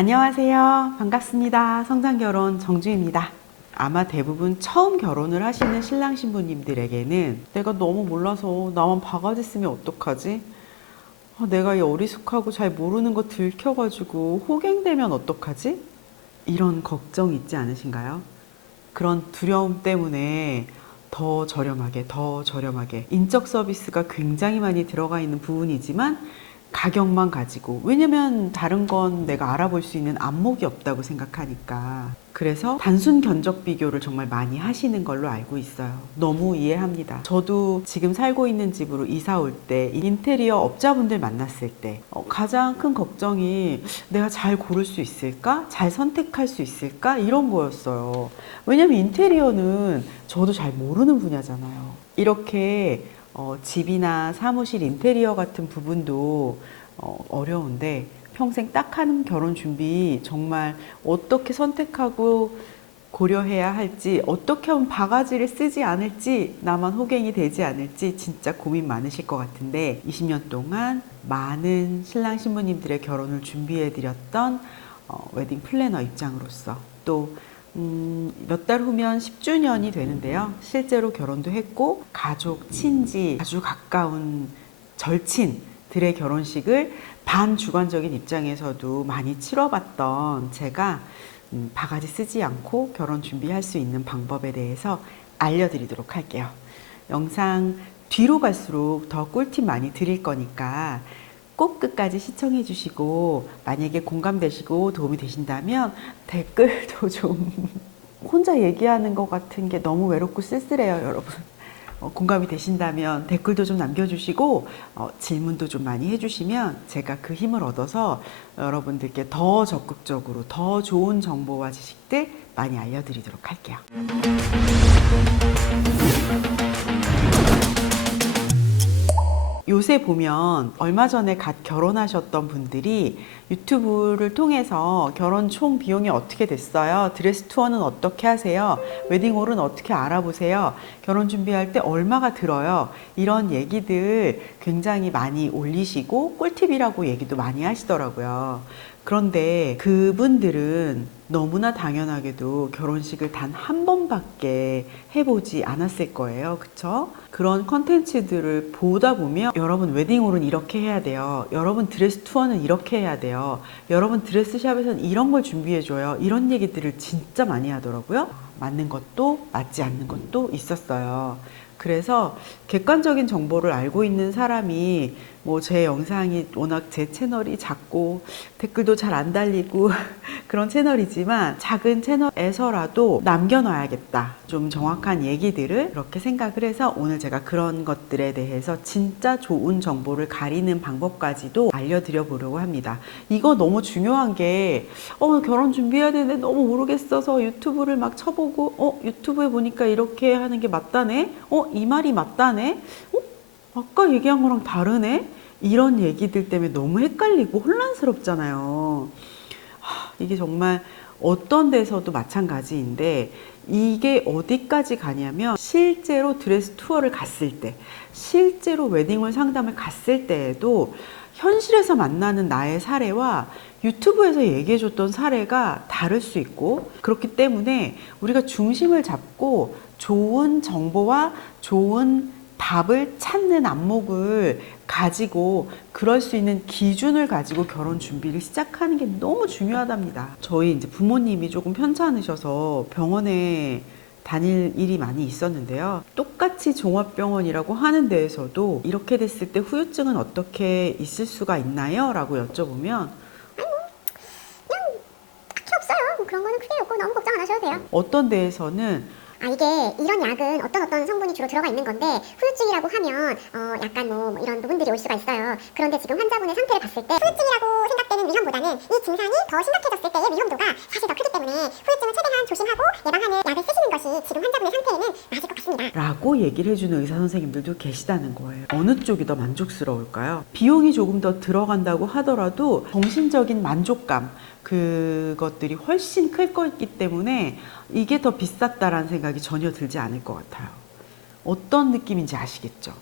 안녕하세요. 반갑습니다. 성장결혼 정주입니다. 아마 대부분 처음 결혼을 하시는 신랑 신부님들에게는 내가 너무 몰라서 나만 바가지 쓰면 어떡하지? 내가 이 어리숙하고 잘 모르는 거 들켜가지고 호갱되면 어떡하지? 이런 걱정 있지 않으신가요? 그런 두려움 때문에 더 저렴하게 인적 서비스가 굉장히 많이 들어가 있는 부분이지만 가격만 가지고, 왜냐면 다른 건 내가 알아볼 수 있는 안목이 없다고 생각하니까. 그래서 단순 견적 비교를 정말 많이 하시는 걸로 알고 있어요. 너무 이해합니다. 저도 지금 살고 있는 집으로 이사 올 때 인테리어 업자분들 만났을 때 가장 큰 걱정이 내가 잘 고를 수 있을까? 잘 선택할 수 있을까? 이런 거였어요. 왜냐면 인테리어는 저도 잘 모르는 분야잖아요. 이렇게 집이나 사무실 인테리어 같은 부분도 어려운데, 평생 딱 하는 결혼 준비 정말 어떻게 선택하고 고려해야 할지, 어떻게 하면 바가지를 쓰지 않을지, 나만 호갱이 되지 않을지 진짜 고민 많으실 것 같은데, 20년 동안 많은 신랑 신부님들의 결혼을 준비해 드렸던 웨딩 플래너 입장으로서, 또 몇 달 후면 10주년이 되는데요. 실제로 결혼도 했고 가족, 친지, 아주 가까운 절친들의 결혼식을 반주관적인 입장에서도 많이 치러봤던 제가 바가지 쓰지 않고 결혼 준비할 수 있는 방법에 대해서 알려드리도록 할게요. 영상 뒤로 갈수록 더 꿀팁 많이 드릴 거니까 꼭 끝까지 시청해 주시고, 만약에 공감되시고 도움이 되신다면 댓글도 좀 혼자 얘기하는 것 같은 게 너무 외롭고 쓸쓸해요, 여러분. 공감이 되신다면 댓글도 좀 남겨주시고 질문도 좀 많이 해주시면 제가 그 힘을 얻어서 여러분들께 더 적극적으로 더 좋은 정보와 지식들 많이 알려드리도록 할게요. 요새 보면 얼마 전에 갓 결혼하셨던 분들이 유튜브를 통해서 결혼 총 비용이 어떻게 됐어요? 드레스 투어는 어떻게 하세요? 웨딩홀은 어떻게 알아보세요? 결혼 준비할 때 얼마가 들어요? 이런 얘기들 굉장히 많이 올리시고 꿀팁이라고 얘기도 많이 하시더라고요. 그런데 그분들은 너무나 당연하게도 결혼식을 단 한 번밖에 해보지 않았을 거예요. 그쵸? 그런 컨텐츠들을 보다 보면 여러분 웨딩홀은 이렇게 해야 돼요. 여러분 드레스 투어는 이렇게 해야 돼요. 여러분 드레스샵에서는 이런 걸 준비해줘요. 이런 얘기들을 진짜 많이 하더라고요. 맞는 것도 맞지 않는 것도 있었어요. 그래서 객관적인 정보를 알고 있는 사람이 뭐 제 영상이 워낙 제 채널이 작고 댓글도 잘 안 달리고 그런 채널이지만 작은 채널에서라도 남겨놔야겠다. 좀 정확한 얘기들을 그렇게 생각을 해서 오늘 제가 그런 것들에 대해서 진짜 좋은 정보를 가리는 방법까지도 알려드려 보려고 합니다. 이거 너무 중요한 게 결혼 준비해야 되는데 너무 모르겠어서 유튜브를 막 쳐보고 유튜브에 보니까 이렇게 하는 게 맞다네? 이 말이 맞다네? 아까 얘기한 거랑 다르네? 이런 얘기들 때문에 너무 헷갈리고 혼란스럽잖아요. 이게 정말 어떤 데서도 마찬가지인데, 이게 어디까지 가냐면 실제로 드레스 투어를 갔을 때, 실제로 웨딩홀 상담을 갔을 때에도 현실에서 만나는 나의 사례와 유튜브에서 얘기해줬던 사례가 다를 수 있고, 그렇기 때문에 우리가 중심을 잡고 좋은 정보와 좋은 답을 찾는 안목을 가지고, 그럴 수 있는 기준을 가지고 결혼 준비를 시작하는 게 너무 중요하답니다. 저희 이제 부모님이 조금 편찮으셔서 병원에 다닐 일이 많이 있었는데요. 똑같이 종합병원이라고 하는 데에서도 이렇게 됐을 때 후유증은 어떻게 있을 수가 있나요? 라고 여쭤보면 딱히 없어요. 그런 거는 크게 없고 너무 걱정 안 하셔도 돼요. 어떤 데에서는 이게 이런 약은 어떤 성분이 주로 들어가 있는 건데 후유증이라고 하면 약간 뭐 이런 부분들이 올 수가 있어요. 그런데 지금 환자분의 상태를 봤을 때 후유증이라고 생각되는 위험보다는 이 증상이 더 심각해졌을 때의 위험도가 사실 더 크기 때문에 후유증을 최대한 조심하고 예방하는 약을 쓰시는 것이 지금 환자분의 상태에는 맞을 것 같습니다. 라고 얘기를 해주는 의사 선생님들도 계시다는 거예요. 어느 쪽이 더 만족스러울까요? 비용이 조금 더 들어간다고 하더라도 정신적인 만족감, 그것들이 훨씬 클 거기 때문에 이게 더 비쌌다라는 생각이 전혀 들지 않을 것 같아요. 어떤 느낌인지 아시겠죠?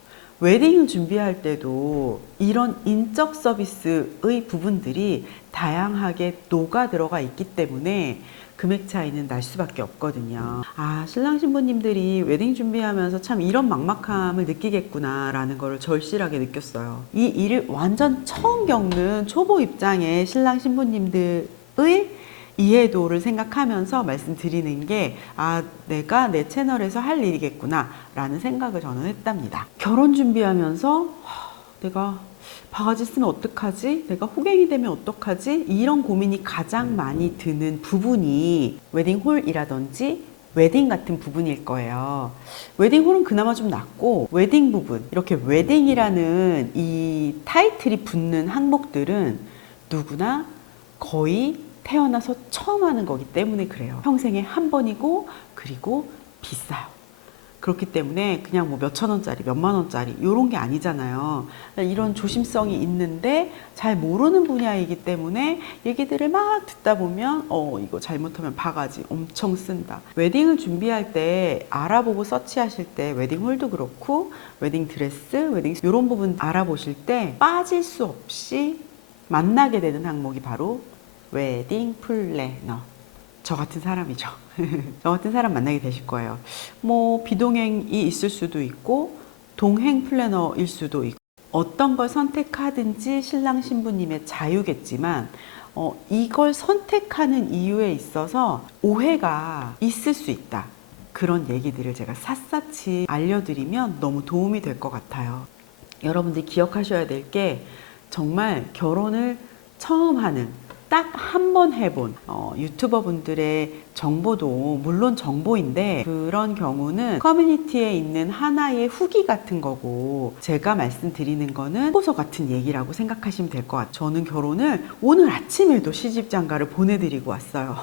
웨딩을 준비할 때도 이런 인적 서비스의 부분들이 다양하게 녹아 들어가 있기 때문에 금액 차이는 날 수밖에 없거든요. 아, 신랑 신부님들이 웨딩 준비하면서 참 이런 막막함을 느끼겠구나라는 걸 절실하게 느꼈어요. 이 일을 완전 처음 겪는 초보 입장의 신랑 신부님들의 이해도를 생각하면서 말씀드리는 게, 아, 내가 내 채널에서 할 일이겠구나 라는 생각을 저는 했답니다. 결혼 준비하면서 내가 바가지 쓰면 어떡하지? 내가 호갱이 되면 어떡하지? 이런 고민이 가장 많이 드는 부분이 웨딩홀이라든지 웨딩 같은 부분일 거예요. 웨딩홀은 그나마 좀 낫고, 웨딩 부분, 이렇게 웨딩이라는 이 타이틀이 붙는 항목들은 누구나 거의 태어나서 처음 하는 거기 때문에 그래요. 평생에 한 번이고, 그리고 비싸요. 그렇기 때문에 그냥 뭐 몇천 원짜리, 몇만 원짜리 이런 게 아니잖아요. 이런 조심성이 있는데 잘 모르는 분야이기 때문에 얘기들을 막 듣다 보면 이거 잘못하면 바가지 엄청 쓴다. 웨딩을 준비할 때 알아보고 서치하실 때 웨딩홀도 그렇고 웨딩 드레스, 웨딩 이런 부분 알아보실 때 빠질 수 없이 만나게 되는 항목이 바로 웨딩 플래너. 저 같은 사람이죠. 저 같은 사람 만나게 되실 거예요. 뭐 비동행이 있을 수도 있고 동행 플래너일 수도 있고 어떤 걸 선택하든지 신랑 신부님의 자유겠지만 이걸 선택하는 이유에 있어서 오해가 있을 수 있다. 그런 얘기들을 제가 샅샅이 알려드리면 너무 도움이 될 것 같아요. 여러분들이 기억하셔야 될 게 정말 결혼을 처음 하는 딱 한 번 해본 유튜버 분들의 정보도 물론 정보인데 그런 경우는 커뮤니티에 있는 하나의 후기 같은 거고 제가 말씀드리는 거는 호소 같은 얘기라고 생각하시면 될 것 같아요. 저는 결혼을 오늘 아침에도 시집장가를 보내드리고 왔어요.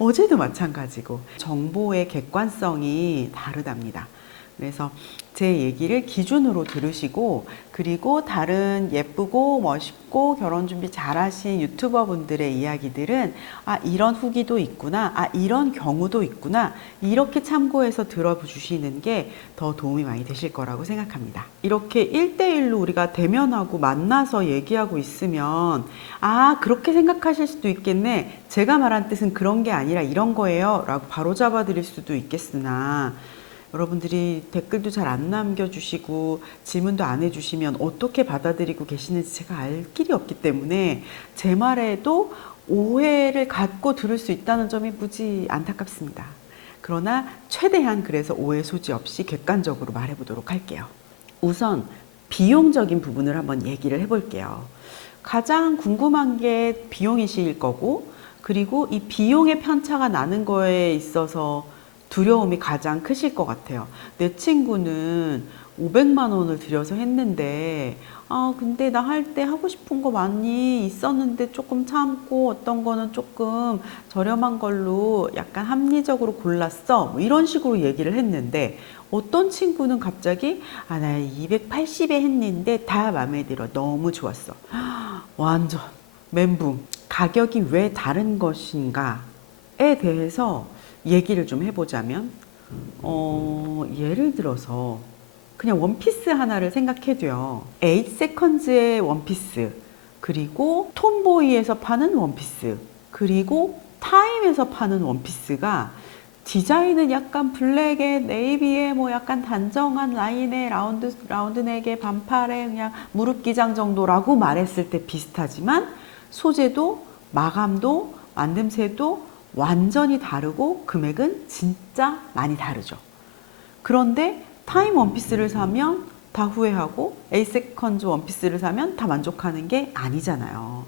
어제도 마찬가지고 정보의 객관성이 다르답니다. 그래서 제 얘기를 기준으로 들으시고 그리고 다른 예쁘고 멋있고 결혼 준비 잘하신 유튜버 분들의 이야기들은 아 이런 후기도 있구나, 아 이런 경우도 있구나 이렇게 참고해서 들어주시는 게 더 도움이 많이 되실 거라고 생각합니다. 이렇게 1대1로 우리가 대면하고 만나서 얘기하고 있으면 아 그렇게 생각하실 수도 있겠네, 제가 말한 뜻은 그런 게 아니라 이런 거예요 라고 바로 잡아 드릴 수도 있겠으나 여러분들이 댓글도 잘 안 남겨주시고 질문도 안 해주시면 어떻게 받아들이고 계시는지 제가 알 길이 없기 때문에 제 말에도 오해를 갖고 들을 수 있다는 점이 무지 안타깝습니다. 그러나 최대한 그래서 오해 소지 없이 객관적으로 말해보도록 할게요. 우선 비용적인 부분을 한번 얘기를 해볼게요. 가장 궁금한 게 비용이실 거고 그리고 이 비용의 편차가 나는 거에 있어서 두려움이 가장 크실 것 같아요. 내 친구는 500만 원을 들여서 했는데 아 근데 나 할 때 하고 싶은 거 많이 있었는데 조금 참고 어떤 거는 조금 저렴한 걸로 약간 합리적으로 골랐어 뭐 이런 식으로 얘기를 했는데 어떤 친구는 갑자기 아 나 280에 했는데 다 마음에 들어 너무 좋았어. 완전 멘붕. 가격이 왜 다른 것인가에 대해서 얘기를 좀 해보자면 예를 들어서 그냥 원피스 하나를 생각해도요. 8세컨즈의 원피스 그리고 톰보이에서 파는 원피스 그리고 타임에서 파는 원피스가 디자인은 약간 블랙에 네이비에 뭐 약간 단정한 라인에 라운드 넥에 반팔에 그냥 무릎 기장 정도라고 말했을 때 비슷하지만 소재도 마감도 만듦새도 완전히 다르고 금액은 진짜 많이 다르죠. 그런데 타임 원피스를 사면 다 후회하고 8세컨즈 원피스를 사면 다 만족하는 게 아니잖아요.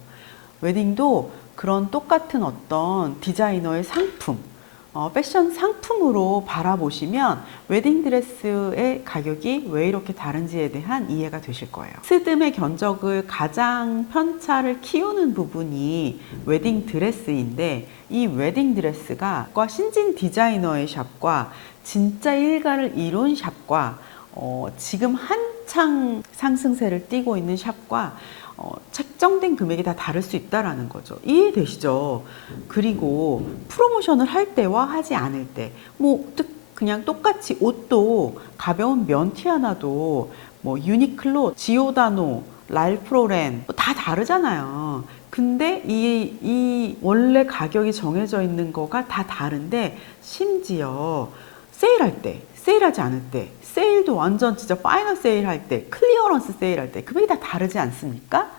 웨딩도 그런 똑같은 어떤 디자이너의 상품, 패션 상품으로 바라보시면 웨딩드레스의 가격이 왜 이렇게 다른지에 대한 이해가 되실 거예요. 스드메 견적을 가장 편차를 키우는 부분이 웨딩드레스인데 이 웨딩드레스가 신진 디자이너의 샵과 진짜 일가를 이룬 샵과 지금 한창 상승세를 띠고 있는 샵과 책정된 금액이 다 다를 수 있다라는 거죠. 이해되시죠? 그리고 프로모션을 할 때와 하지 않을 때, 뭐 그냥 똑같이 옷도 가벼운 면티 하나도 뭐 유니클로, 지오다노, 랄프로렌 다 다르잖아요. 근데 이 원래 가격이 정해져 있는 거가 다 다른데, 심지어 세일할 때, 세일하지 않을 때, 세일도 완전 진짜 파이널 세일할 때, 클리어런스 세일할 때 금액이 다 다르지 않습니까?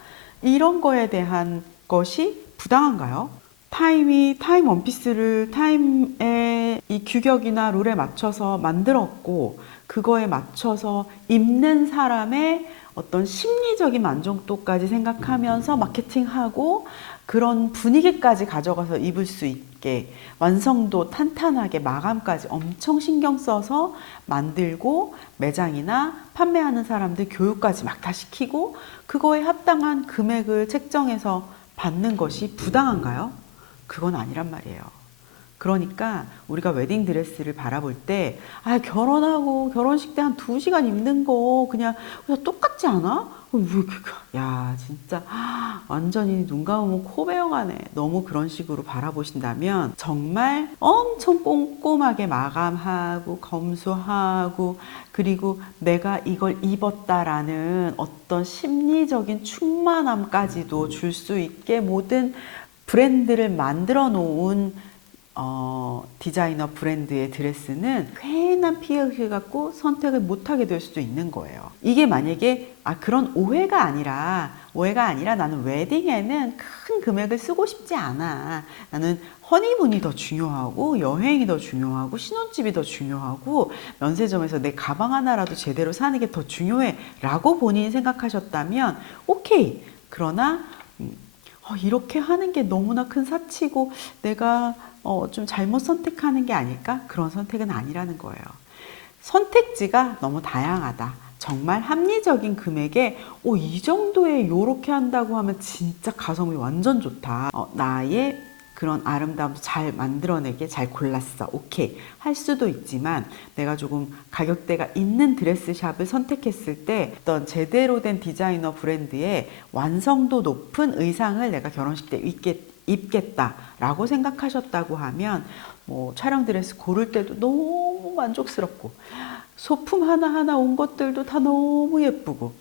이런 거에 대한 것이 부당한가요? 타임 원피스를 타임의 이 규격이나 룰에 맞춰서 만들었고, 그거에 맞춰서 입는 사람의 어떤 심리적인 만족도까지 생각하면서 마케팅하고 그런 분위기까지 가져가서 입을 수 있게 완성도 탄탄하게 마감까지 엄청 신경 써서 만들고, 매장이나 판매하는 사람들 교육까지 막 다 시키고 그거에 합당한 금액을 책정해서 받는 것이 부당한가요? 그건 아니란 말이에요. 그러니까 우리가 웨딩드레스를 바라볼 때, 아, 결혼하고 결혼식 때 한 2시간 입는 거 그냥 똑같지 않아? 야, 진짜 완전히 눈 감으면 코 베어가네. 너무 그런 식으로 바라보신다면 정말 엄청 꼼꼼하게 마감하고 검수하고, 그리고 내가 이걸 입었다라는 어떤 심리적인 충만함까지도 줄 수 있게 모든 브랜드를 만들어 놓은 디자이너 브랜드의 드레스는 괜한 피해 갖고 선택을 못하게 될 수도 있는 거예요. 이게 만약에 그런 오해가 아니라 나는 웨딩에는 큰 금액을 쓰고 싶지 않아. 나는 허니문이 더 중요하고 여행이 더 중요하고 신혼집이 더 중요하고 면세점에서 내 가방 하나라도 제대로 사는 게 더 중요해 라고 본인이 생각하셨다면 오케이. 그러나 이렇게 하는 게 너무나 큰 사치고 내가 좀 잘못 선택하는 게 아닐까? 그런 선택은 아니라는 거예요. 선택지가 너무 다양하다. 정말 합리적인 금액에 이 정도에 요렇게 한다고 하면 진짜 가성비 완전 좋다. 나의 그런 아름다움도 잘 만들어내게 잘 골랐어. 오케이. 할 수도 있지만 내가 조금 가격대가 있는 드레스샵을 선택했을 때 어떤 제대로 된 디자이너 브랜드의 완성도 높은 의상을 내가 결혼식 때 입겠다라고 생각하셨다고 하면 뭐 촬영 드레스 고를 때도 너무 만족스럽고 소품 하나하나 온 것들도 다 너무 예쁘고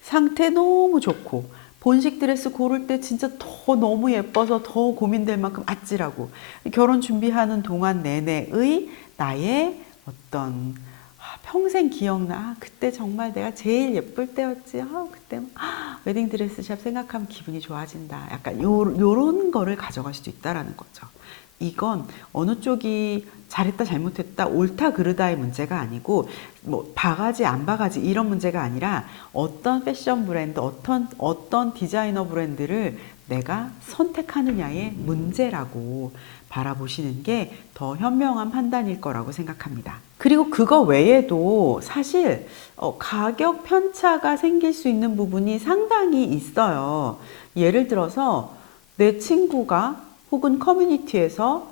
상태 너무 좋고 본식 드레스 고를 때 진짜 더 너무 예뻐서 더 고민될 만큼 아찔하고 결혼 준비하는 동안 내내의 나의 어떤 평생 기억나. 그때 정말 내가 제일 예쁠 때였지. 그때 웨딩 드레스샵 생각하면 기분이 좋아진다. 약간 요런 거를 가져갈 수도 있다라는 거죠. 이건 어느 쪽이 잘했다 잘못했다 옳다 그르다의 문제가 아니고 뭐 바가지 안 바가지 이런 문제가 아니라 어떤 패션 브랜드 어떤 디자이너 브랜드를 내가 선택하느냐의 문제라고 바라보시는 게 더 현명한 판단일 거라고 생각합니다. 그리고 그거 외에도 사실 가격 편차가 생길 수 있는 부분이 상당히 있어요. 예를 들어서 내 친구가 혹은 커뮤니티에서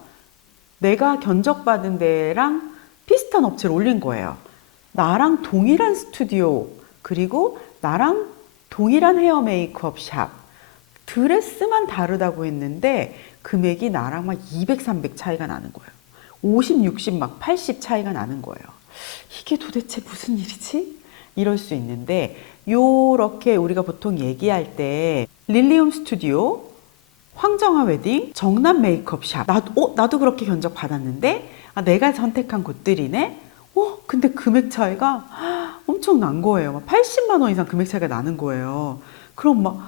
내가 견적받은 데랑 비슷한 업체를 올린 거예요. 나랑 동일한 스튜디오, 그리고 나랑 동일한 헤어 메이크업 샵, 드레스만 다르다고 했는데 금액이 나랑 막 200, 300 차이가 나는 거예요. 50, 60, 막 80 차이가 나는 거예요. 이게 도대체 무슨 일이지? 이럴 수 있는데 요렇게 우리가 보통 얘기할 때 릴리움 스튜디오, 황정아 웨딩, 정남 메이크업샵 나도 그렇게 견적 받았는데 내가 선택한 곳들이네. 근데 금액 차이가 엄청 난 거예요. 막 80만 원 이상 금액 차이가 나는 거예요. 그럼 막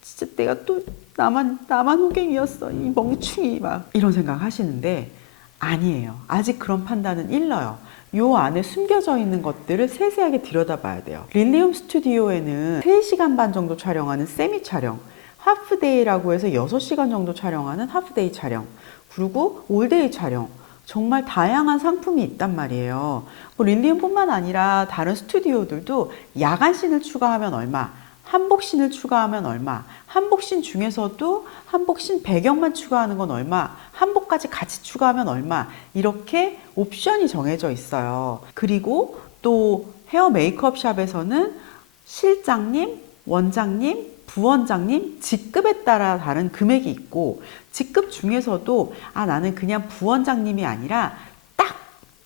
진짜 내가 또 나만 호갱이었어 이 멍충이 막 이런 생각 하시는데 아니에요. 아직 그런 판단은 일러요. 요 안에 숨겨져 있는 것들을 세세하게 들여다봐야 돼요. 릴리움 스튜디오에는 3시간 반 정도 촬영하는 세미 촬영, 하프데이라고 해서 6시간 정도 촬영하는 하프데이 촬영, 그리고 올데이 촬영, 정말 다양한 상품이 있단 말이에요. 뭐 릴리움뿐만 아니라 다른 스튜디오들도 야간씬을 추가하면 얼마, 한복씬을 추가하면 얼마, 한복씬 중에서도 한복씬 배경만 추가하는 건 얼마, 한복까지 같이 추가하면 얼마, 이렇게 옵션이 정해져 있어요. 그리고 또 헤어 메이크업 샵에서는 실장님, 원장님, 부원장님 직급에 따라 다른 금액이 있고, 직급 중에서도 나는 그냥 부원장님이 아니라 딱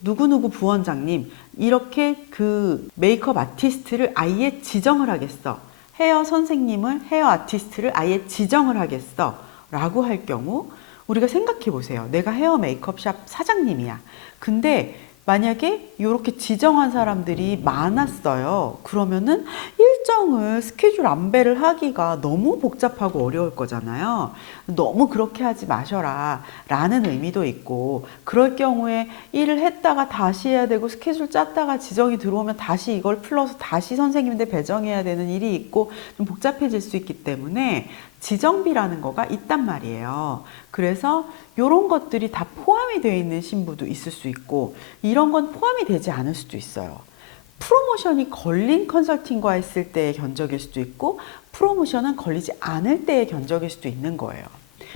누구누구 부원장님 이렇게 그 메이크업 아티스트를 아예 지정을 하겠어. 헤어 선생님을 헤어 아티스트를 아예 지정을 하겠어 라고 할 경우 우리가 생각해 보세요. 내가 헤어 메이크업샵 사장님이야. 근데 만약에 이렇게 지정한 사람들이 많았어요. 그러면은 일정을 스케줄 안배를 하기가 너무 복잡하고 어려울 거잖아요. 너무 그렇게 하지 마셔라 라는 의미도 있고, 그럴 경우에 일을 했다가 다시 해야 되고 스케줄 짰다가 지정이 들어오면 다시 이걸 풀러서 다시 선생님한테 배정해야 되는 일이 있고 좀 복잡해질 수 있기 때문에 지정비라는 거가 있단 말이에요. 그래서 이런 것들이 다 포함이 되어 있는 신부도 있을 수 있고, 이런 건 포함이 되지 않을 수도 있어요. 프로모션이 걸린 컨설팅과 했을 때의 견적일 수도 있고, 프로모션은 걸리지 않을 때의 견적일 수도 있는 거예요.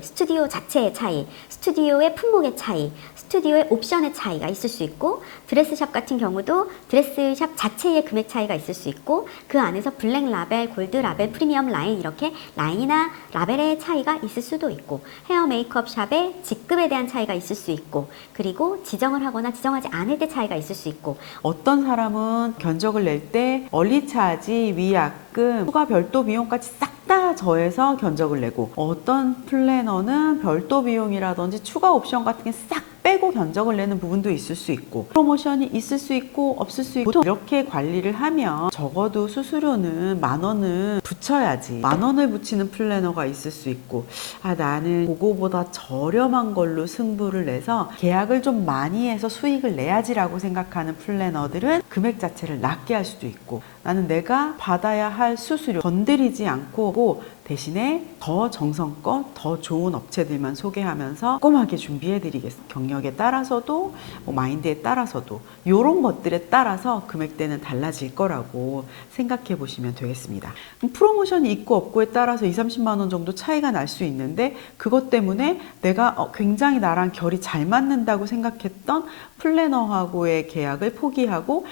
스튜디오 자체의 차이, 스튜디오의 품목의 차이, 스튜디오의 옵션의 차이가 있을 수 있고, 드레스샵 같은 경우도 드레스샵 자체의 금액 차이가 있을 수 있고, 그 안에서 블랙 라벨, 골드 라벨, 프리미엄 라인 이렇게 라인이나 라벨의 차이가 있을 수도 있고, 헤어 메이크업 샵의 직급에 대한 차이가 있을 수 있고, 그리고 지정을 하거나 지정하지 않을 때 차이가 있을 수 있고, 어떤 사람은 견적을 낼 때 얼리차지, 위약금, 추가 별도 비용까지 싹 다 더해서 견적을 내고, 어떤 플래너는 별도 비용이라든지 추가 옵션 같은 게 싹 빼고 견적을 내는 부분도 있을 수 있고, 프로모션이 있을 수 있고 없을 수 있고, 보통 이렇게 관리를 하면 적어도 수수료는 10,000원은 붙여야지, 10,000원을 붙이는 플래너가 있을 수 있고, 아 나는 그거보다 저렴한 걸로 승부를 내서 계약을 좀 많이 해서 수익을 내야지라고 생각하는 플래너들은 금액 자체를 낮게 할 수도 있고, 나는 내가 받아야 할 수수료 건드리지 않고 대신에 더 정성껏 더 좋은 업체들만 소개하면서 꼼꼼하게 준비해드리겠습니다. 경력에 따라서도 마인드에 따라서도 이런 것들에 따라서 금액대는 달라질 거라고 생각해 보시면 되겠습니다. 프로모션이 있고 없고에 따라서 20-30만 원 정도 차이가 날 수 있는데, 그것 때문에 내가 굉장히 나랑 결이 잘 맞는다고 생각했던 플래너하고의 계약을 포기하고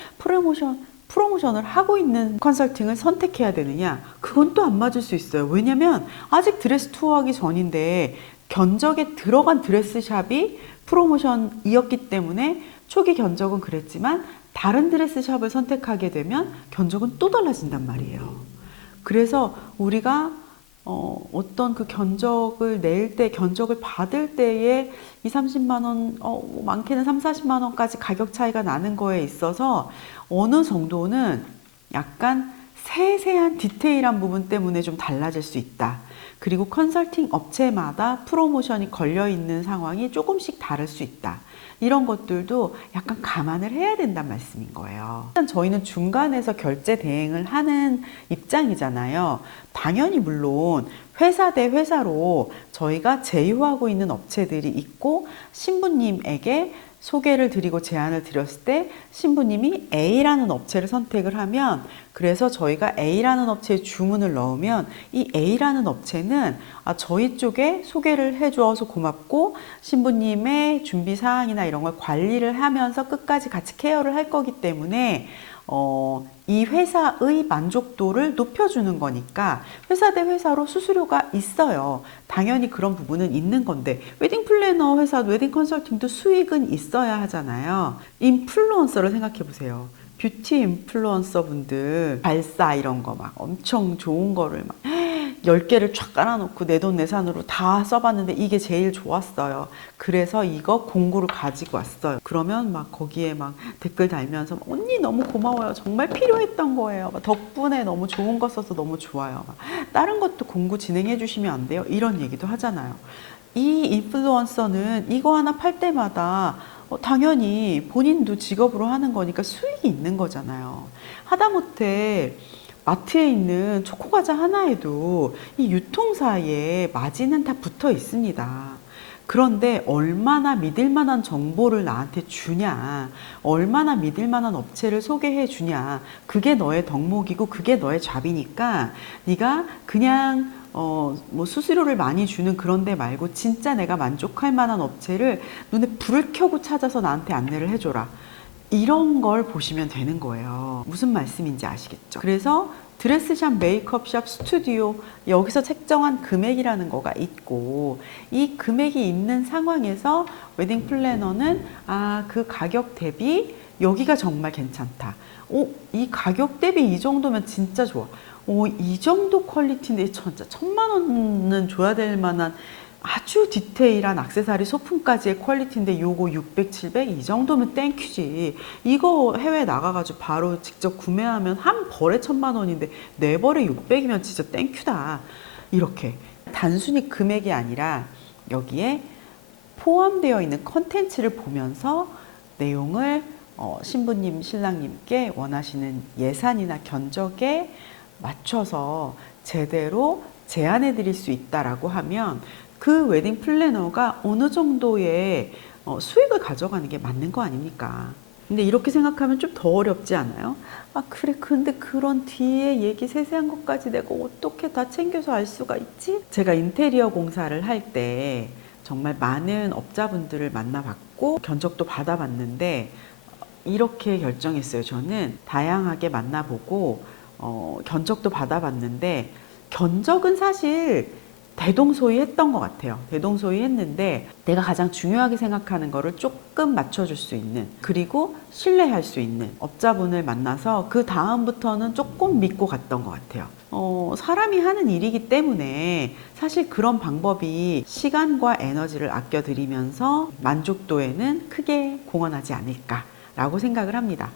프로모션을 하고 있는 컨설팅을 선택해야 되느냐? 그건 또 안 맞을 수 있어요. 왜냐면 아직 드레스 투어 하기 전인데 견적에 들어간 드레스샵이 프로모션이었기 때문에 초기 견적은 그랬지만 다른 드레스샵을 선택하게 되면 견적은 또 달라진단 말이에요. 그래서 우리가 어떤 그 견적을 낼 때, 견적을 받을 때에 20-30만 원, 많게는 30-40만 원까지 가격 차이가 나는 거에 있어서 어느 정도는 약간 세세한 디테일한 부분 때문에 좀 달라질 수 있다. 그리고 컨설팅 업체마다 프로모션이 걸려 있는 상황이 조금씩 다를 수 있다. 이런 것들도 약간 감안을 해야 된다는 말씀인 거예요. 일단 저희는 중간에서 결제 대행을 하는 입장이잖아요. 당연히 물론 회사 대 회사로 저희가 제휴하고 있는 업체들이 있고, 신부님에게 소개를 드리고 제안을 드렸을 때 신부님이 A라는 업체를 선택을 하면, 그래서 저희가 A라는 업체에 주문을 넣으면 이 A라는 업체는 저희 쪽에 소개를 해주어서 고맙고 신부님의 준비 사항이나 이런 걸 관리를 하면서 끝까지 같이 케어를 할 거기 때문에 이 회사의 만족도를 높여주는 거니까 회사 대 회사로 수수료가 있어요. 당연히 그런 부분은 있는 건데, 웨딩 플래너 회사, 웨딩 컨설팅도 수익은 있어야 하잖아요. 인플루언서를 생각해 보세요. 뷰티 인플루언서 분들 발사 이런 거 막 엄청 좋은 거를 막 10개를 쫙 깔아놓고 내돈내산으로 다 써봤는데 이게 제일 좋았어요. 그래서 이거 공구를 가지고 왔어요. 그러면 막 거기에 막 댓글 달면서 언니 너무 고마워요. 정말 필요했던 거예요. 덕분에 너무 좋은 거 써서 너무 좋아요. 다른 것도 공구 진행해 주시면 안 돼요? 이런 얘기도 하잖아요. 이 인플루언서는 이거 하나 팔 때마다 당연히 본인도 직업으로 하는 거니까 수익이 있는 거잖아요. 하다못해 마트에 있는 초코과자 하나에도 이 유통사에 마진은 다 붙어 있습니다. 그런데 얼마나 믿을 만한 정보를 나한테 주냐, 얼마나 믿을 만한 업체를 소개해 주냐, 그게 너의 덕목이고 그게 너의 잡이니까 네가 그냥 뭐 수수료를 많이 주는 그런 데 말고 진짜 내가 만족할 만한 업체를 눈에 불을 켜고 찾아서 나한테 안내를 해줘라. 이런 걸 보시면 되는 거예요. 무슨 말씀인지 아시겠죠? 그래서 드레스샵, 메이크업샵, 스튜디오 여기서 책정한 금액이라는 거가 있고 이 금액이 있는 상황에서 웨딩 플래너는 그 가격 대비 여기가 정말 괜찮다. 이 가격 대비 이 정도면 진짜 좋아. 이 정도 퀄리티인데 진짜 1,000만 원은 줘야 될 만한 아주 디테일한 액세서리 소품까지의 퀄리티인데 요거 600, 700 이 정도면 땡큐지. 이거 해외 나가가지고 바로 직접 구매하면 한 벌에 1,000만 원인데 4벌에 600이면 진짜 땡큐다. 이렇게 단순히 금액이 아니라 여기에 포함되어 있는 컨텐츠를 보면서 내용을 신부님, 신랑님께 원하시는 예산이나 견적에 맞춰서 제대로 제안해 드릴 수 있다라고 하면 그 웨딩 플래너가 어느 정도의 수익을 가져가는 게 맞는 거 아닙니까? 근데 이렇게 생각하면 좀 더 어렵지 않아요? 그래, 근데 그런 뒤에 얘기 세세한 것까지 내가 어떻게 다 챙겨서 알 수가 있지? 제가 인테리어 공사를 할 때 정말 많은 업자분들을 만나봤고 견적도 받아봤는데 이렇게 결정했어요. 저는 다양하게 만나보고 견적도 받아봤는데 견적은 사실 대동소이했던 것 같아요. 대동소이했는데 내가 가장 중요하게 생각하는 거를 조금 맞춰줄 수 있는, 그리고 신뢰할 수 있는 업자분을 만나서 그 다음부터는 조금 믿고 갔던 것 같아요. 사람이 하는 일이기 때문에 사실 그런 방법이 시간과 에너지를 아껴드리면서 만족도에는 크게 공헌하지 않을까라고 생각을 합니다.